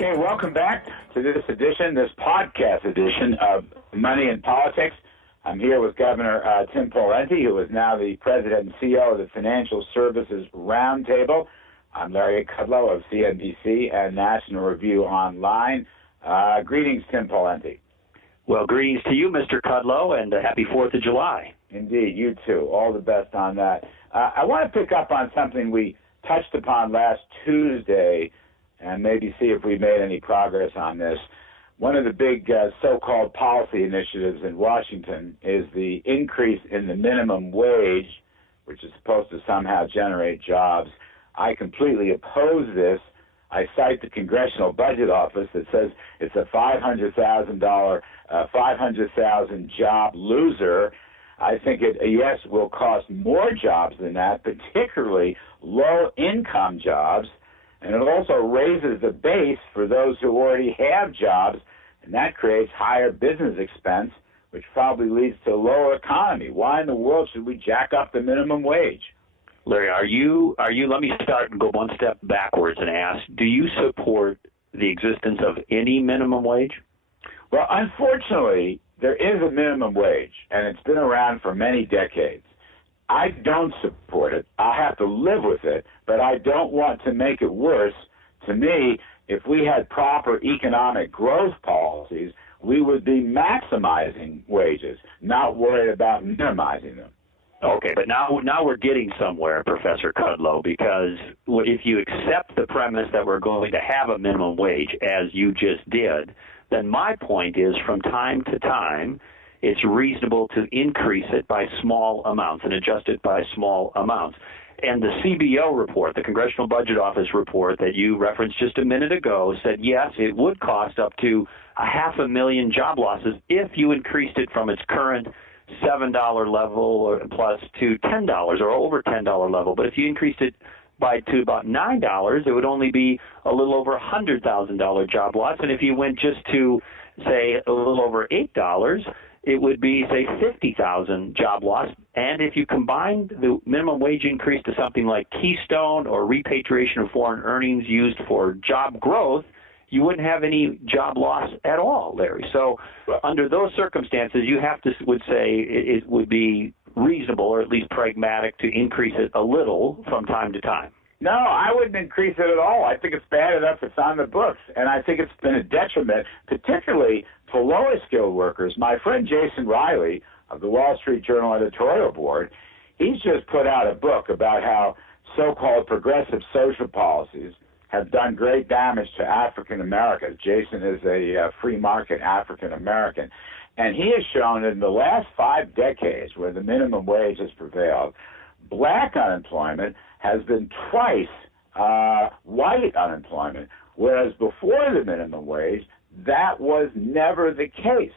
Okay, welcome back to this podcast edition of Money in Politics. I'm here with Governor Tim Pawlenty, who is now the President and CEO of the Financial Services Roundtable. I'm Larry Kudlow of CNBC and National Review Online. Greetings, Tim Pawlenty. Well, greetings to you, Mr. Kudlow, and happy 4th of July. Indeed, you too. All the best on that. I want to pick up on something we touched upon last Tuesday and maybe see if we made any progress on this. One of the big so-called policy initiatives in Washington is the increase in the minimum wage, which is supposed to somehow generate jobs. I completely oppose this. I cite the Congressional Budget Office that says it's a $500,000 job loser. I think it, yes, will cost more jobs than that, particularly low-income jobs. And it also raises the base for those who already have jobs, and that creates higher business expense, which probably leads to a lower economy. Why in the world should we jack up the minimum wage? Larry, are you? Let me start and go one step backwards and ask, do you support the existence of any minimum wage? Well, unfortunately, there is a minimum wage, and it's been around for many decades. I don't support it. I have to live with it, but I don't want to make it worse. To me, if we had proper economic growth policies, we would be maximizing wages, not worried about minimizing them. Okay, but now we're getting somewhere, Professor Kudlow, because if you accept the premise that we're going to have a minimum wage, as you just did, then my point is from time to time, it's reasonable to increase it by small amounts and adjust it by small amounts. And the CBO report, the Congressional Budget Office report that you referenced just a minute ago, said, yes, it would cost up to 500,000 job losses if you increased it from its current $7 level or plus to $10 or over $10 level. But if you increased it to about $9, it would only be a little over $100,000 job loss. And if you went just to, say, a little over $8, it would be, say, 50,000 job loss. And if you combined the minimum wage increase to something like Keystone or repatriation of foreign earnings used for job growth, you wouldn't have any job loss at all, Larry. So under those circumstances, you would say it would be reasonable or at least pragmatic to increase it a little from time to time. No, I wouldn't increase it at all. I think it's bad enough it's on the books, and I think it's been a detriment, particularly for lower-skilled workers. My friend Jason Riley of the Wall Street Journal editorial board, he's just put out a book about how so-called progressive social policies have done great damage to African Americans. Jason is a free market African American, and he has shown that in the last 5 decades where the minimum wage has prevailed, black unemployment has been twice white unemployment, whereas before the minimum wage, that was never the case.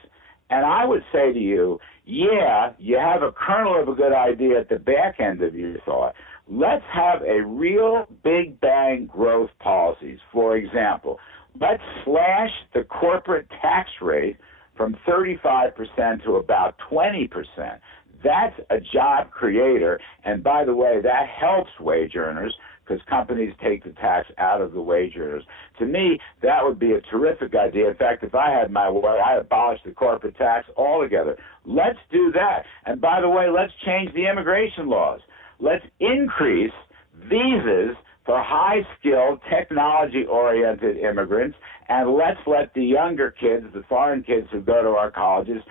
And I would say to you, yeah, you have a kernel of a good idea at the back end of your thought. Let's have a real big bang growth policies. For example, let's slash the corporate tax rate from 35% to about 20%. That's a job creator, and by the way, that helps wage earners because companies take the tax out of the wage earners. To me, that would be a terrific idea. In fact, if I had my way, I'd abolish the corporate tax altogether. Let's do that. And by the way, let's change the immigration laws. Let's increase visas for high-skilled, technology-oriented immigrants, and let's let the younger kids, the foreign kids who go to our colleges,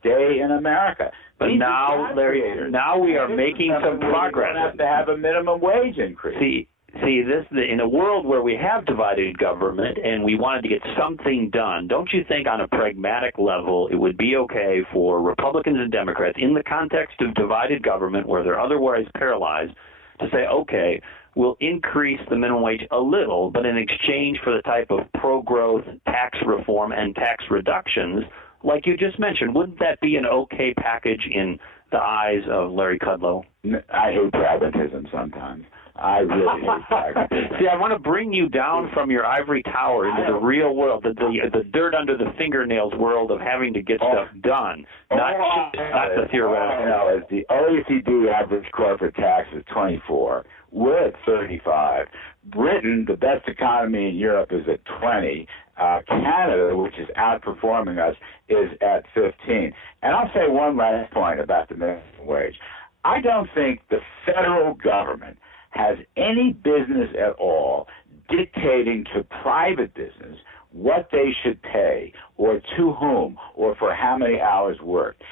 stay in America. But now, Larry, now we are making some progress. We don't have to have a minimum wage increase. See, in a world where we have divided government and we wanted to get something done, don't you think on a pragmatic level it would be okay for Republicans and Democrats in the context of divided government where they're otherwise paralyzed to say, okay, we'll increase the minimum wage a little, but in exchange for the type of pro-growth tax reform and tax reductions, like you just mentioned, wouldn't that be an okay package in the eyes of Larry Kudlow? I hate pragmatism sometimes. I really hate pragmatism. See, I want to bring you down from your ivory tower into the real world, the dirt under the fingernails world of having to get stuff done, not the theoretical. Is the OECD average corporate tax is 24. We're at 35. Britain, the best economy in Europe, is at 20. Canada, which is outperforming us, is at 15. And I'll say one last point about the minimum wage. I don't think the federal government has any business at all dictating to private business what they should pay or to whom or for how many hours worked.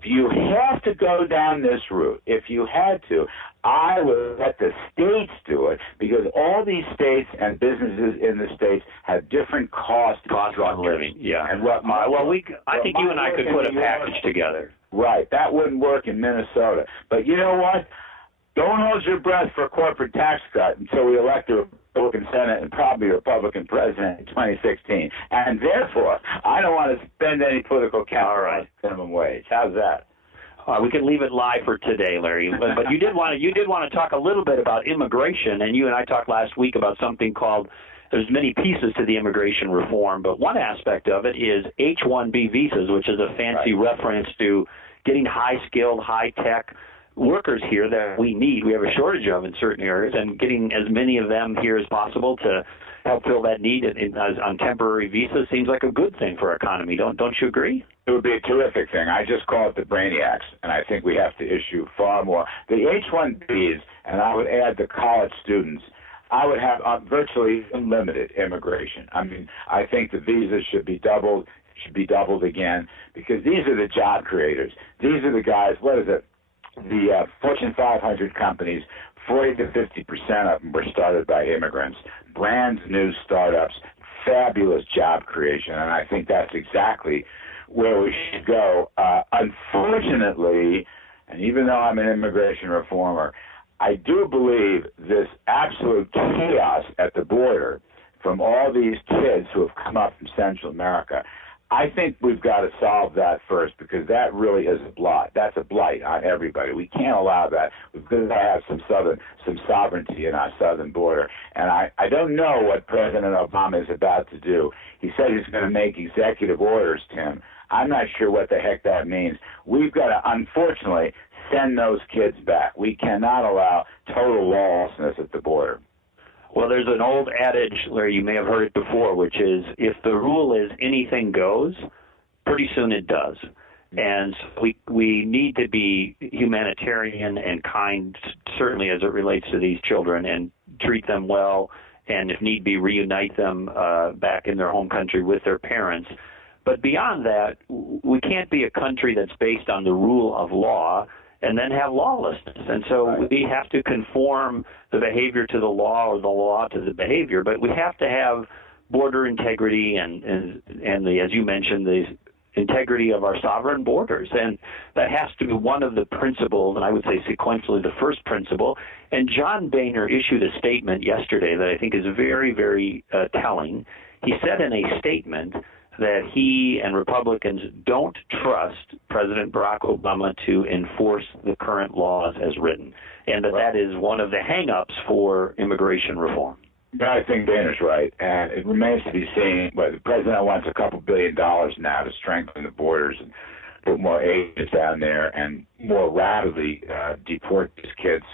If you have to go down this route, if you had to, I would let the states do it, because all these states and businesses in the states have different cost of living. Yeah. And I think you and I could put a package together. Right. That wouldn't work in Minnesota. But you know what? Don't hold your breath for a corporate tax cut until we elect a Republican Senate and probably a Republican president in 2016. And therefore, I don't want to spend any political capital on minimum wage. How's that? We can leave it live for today, Larry. But you did want to talk a little bit about immigration, and you and I talked last week about something called. There's many pieces to the immigration reform, but one aspect of it is H-1B visas, which is a fancy reference to getting high-skilled, high-tech workers here that we need. We have a shortage of in certain areas, and getting as many of them here as possible to help fill that need on temporary visas seems like a good thing for our economy. Don't you agree? It would be a terrific thing. I just call it the brainiacs, and I think we have to issue far more. The H-1Bs, and I would add the college students, I would have virtually unlimited immigration. I mean, I think the visas should be doubled again, because these are the job creators. These are the guys, what is it? The Fortune 500 companies, 40 to 50% of them were started by immigrants. Brand new startups, fabulous job creation, and I think that's exactly where we should go. Unfortunately, and even though I'm an immigration reformer, I do believe this absolute chaos at the border from all these kids who have come up from Central America, I think we've got to solve that first, because that really is a blight. That's a blight on everybody. We can't allow that. We've got to have some sovereignty in our southern border. And I don't know what President Obama is about to do. He said he's going to make executive orders, Tim. I'm not sure what the heck that means. We've got to, unfortunately, send those kids back. We cannot allow total lawlessness at the border. Well, there's an old adage, Larry, you may have heard it before, which is if the rule is anything goes, pretty soon it does. And so we need to be humanitarian and kind, certainly as it relates to these children, and treat them well, and if need be, reunite them back in their home country with their parents. But beyond that, we can't be a country that's based on the rule of law and then have lawlessness. And so we have to conform the behavior to the law or the law to the behavior, but we have to have border integrity and the, as you mentioned, the integrity of our sovereign borders. And that has to be one of the principles, and I would say sequentially the first principle. And John Boehner issued a statement yesterday that I think is very, very telling. He said in a statement that he and Republicans don't trust President Barack Obama to enforce the current laws as written, and that is one of the hang-ups for immigration reform. I think Boehner's right, and it remains to be seen. But the president wants a couple $2 billion now to strengthen the borders and put more agents down there and more rapidly deport these kids.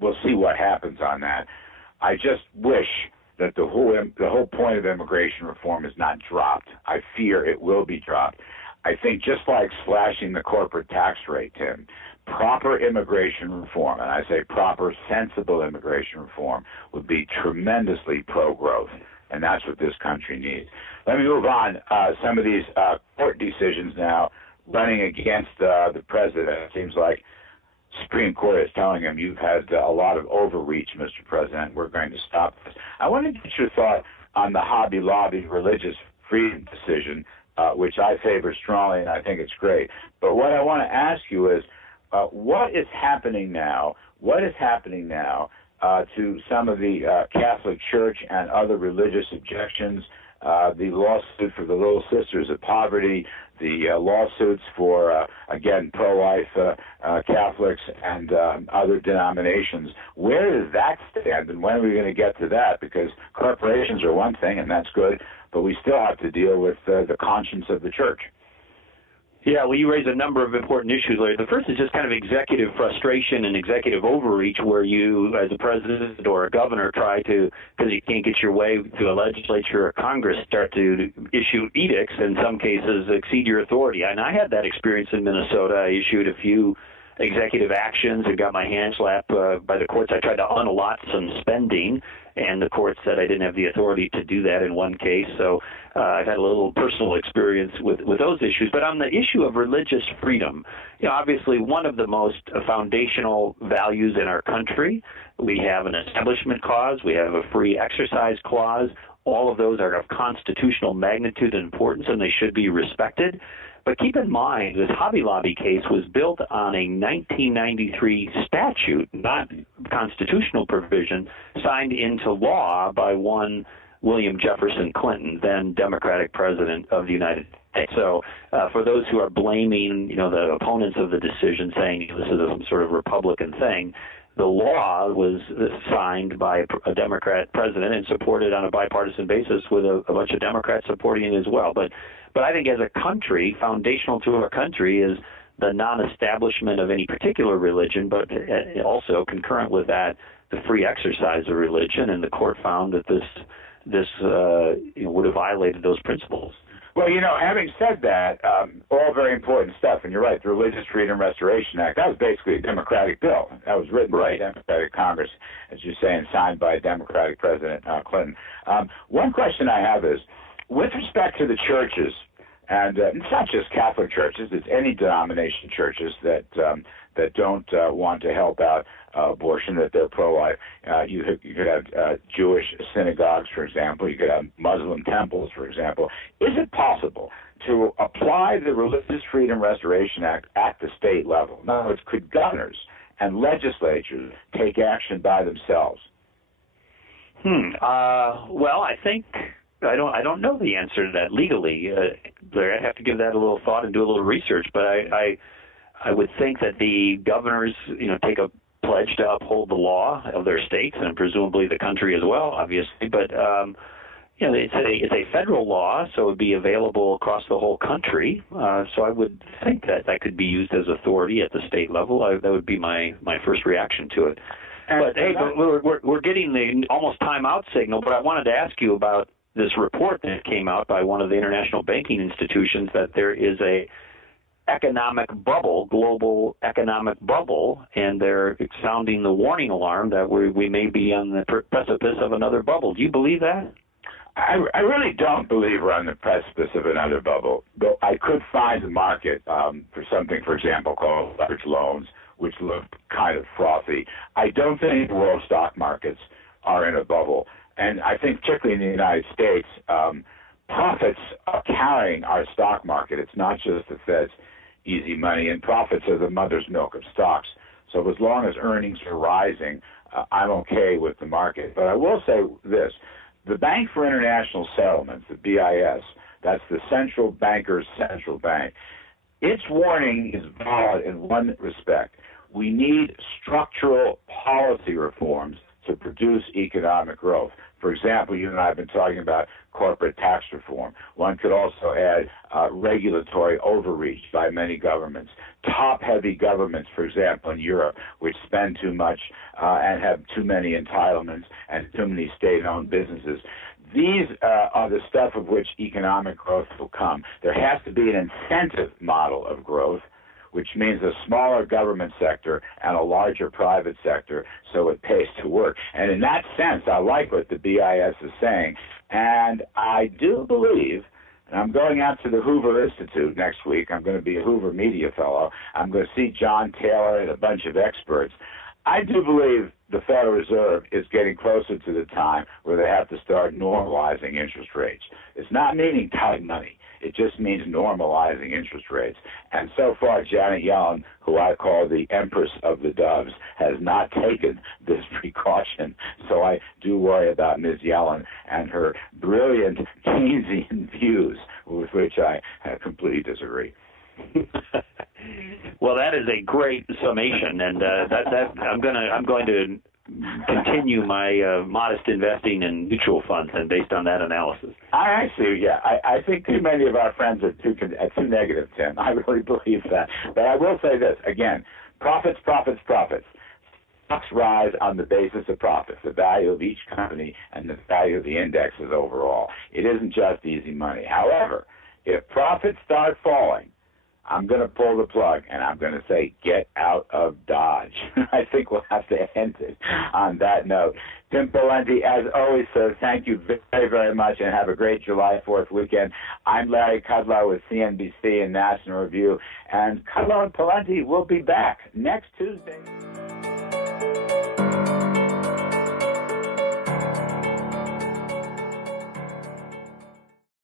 We'll see what happens on that. I just wish that the whole point of immigration reform is not dropped. I fear it will be dropped. I think just like slashing the corporate tax rate, Tim, proper immigration reform, and I say proper, sensible immigration reform, would be tremendously pro-growth, and that's what this country needs. Let me move on. Some of these court decisions now running against the president. It seems like Supreme Court is telling him you've had a lot of overreach, Mr. President. We're going to stop this. I want to get your thought on the Hobby Lobby religious freedom decision, which I favor strongly, and I think it's great. But what I want to ask you is, what is happening now? What is happening now to some of the Catholic Church and other religious objections? The lawsuit for the Little Sisters of Poverty, lawsuits for, again, pro-life Catholics and other denominations. Where does that stand, and when are we going to get to that? Because corporations are one thing, and that's good, but we still have to deal with the conscience of the church. Yeah, well, you raise a number of important issues, Larry. The first is just kind of executive frustration and executive overreach, where you, as a president or a governor, try to, because you can't get your way to a legislature or Congress, start to issue edicts, in some cases exceed your authority. And I had that experience in Minnesota. I issued a few executive actions and got my hands slapped by the courts. I tried to unallot some spending, and the court said I didn't have the authority to do that in one case. So I've had a little personal experience with those issues. But on the issue of religious freedom, obviously one of the most foundational values in our country, we have an establishment clause, we have a free exercise clause. All of those are of constitutional magnitude and importance, and they should be respected. But keep in mind, this Hobby Lobby case was built on a 1993 statute, not constitutional provision, signed into law by one William Jefferson Clinton, then Democratic President of the United States. So for those who are blaming, the opponents of the decision, saying this is some sort of Republican thing, the law was signed by a Democrat president and supported on a bipartisan basis with a bunch of Democrats supporting it as well. But I think as a country, foundational to our country is the non-establishment of any particular religion, but also concurrent with that, the free exercise of religion. And the court found that this would have violated those principles. Well, having said that, all very important stuff, and you're right, the Religious Freedom Restoration Act, that was basically a Democratic bill. That was written by a Democratic Congress, as you say, and signed by Democratic President Clinton. One question I have is, with respect to the churches, and it's not just Catholic churches, it's any denomination churches that don't want to help out abortion, that they're pro-life. You could have Jewish synagogues, for example. You could have Muslim temples, for example. Is it possible to apply the Religious Freedom Restoration Act at the state level? In other words, could governors and legislatures take action by themselves? Well, I think I don't know the answer to that legally. I have to give that a little thought and do a little research. But I would think that the governors, take a pledge to uphold the law of their states and presumably the country as well, obviously. But it's a federal law, so it would be available across the whole country. So I would think that could be used as authority at the state level. That would be my first reaction to it. But hey, we're getting the almost timeout signal. But I wanted to ask you about this report that came out by one of the international banking institutions that there is a economic bubble, global economic bubble, and they're sounding the warning alarm that we may be on the precipice of another bubble. Do you believe that? I really don't believe we're on the precipice of another bubble, though I could find a market for something, for example, called leveraged loans, which look kind of frothy. I don't think the world stock markets are in a bubble. And I think particularly in the United States, profits are carrying our stock market. It's not just the Fed's easy money, and profits are the mother's milk of stocks. So as long as earnings are rising, I'm okay with the market. But I will say this. The Bank for International Settlements, the BIS, that's the central banker's central bank, its warning is valid in one respect. We need structural policy reforms to produce economic growth. For example, you and I have been talking about corporate tax reform. One could also add regulatory overreach by many governments. Top-heavy governments, for example, in Europe, which spend too much and have too many entitlements and too many state-owned businesses. These are the stuff of which economic growth will come. There has to be an incentive model of growth, which means a smaller government sector and a larger private sector, so it pays to work. And in that sense, I like what the BIS is saying. And I do believe, and I'm going out to the Hoover Institute next week. I'm going to be a Hoover Media Fellow. I'm going to see John Taylor and a bunch of experts. I do believe the Federal Reserve is getting closer to the time where they have to start normalizing interest rates. It's not meaning tight money. It just means normalizing interest rates. And so far, Janet Yellen, who I call the Empress of the Doves, has not taken this precaution. So I do worry about Ms. Yellen and her brilliant Keynesian views, with which I completely disagree. Well, that is a great summation, and I'm going to continue my modest investing in mutual funds, and based on that analysis. I think too many of our friends are too negative, Tim. I really believe that. But I will say this again: profits. Stocks rise on the basis of profits, the value of each company and the value of the indexes overall. It isn't just easy money. However, if profits start falling, I'm going to pull the plug, and I'm going to say, get out of Dodge. I think we'll have to end it on that note. Tim Pawlenty, as always, sir, thank you very, very much, and have a great July 4th weekend. I'm Larry Kudlow with CNBC and National Review, and Kudlow and Pawlenty will be back next Tuesday.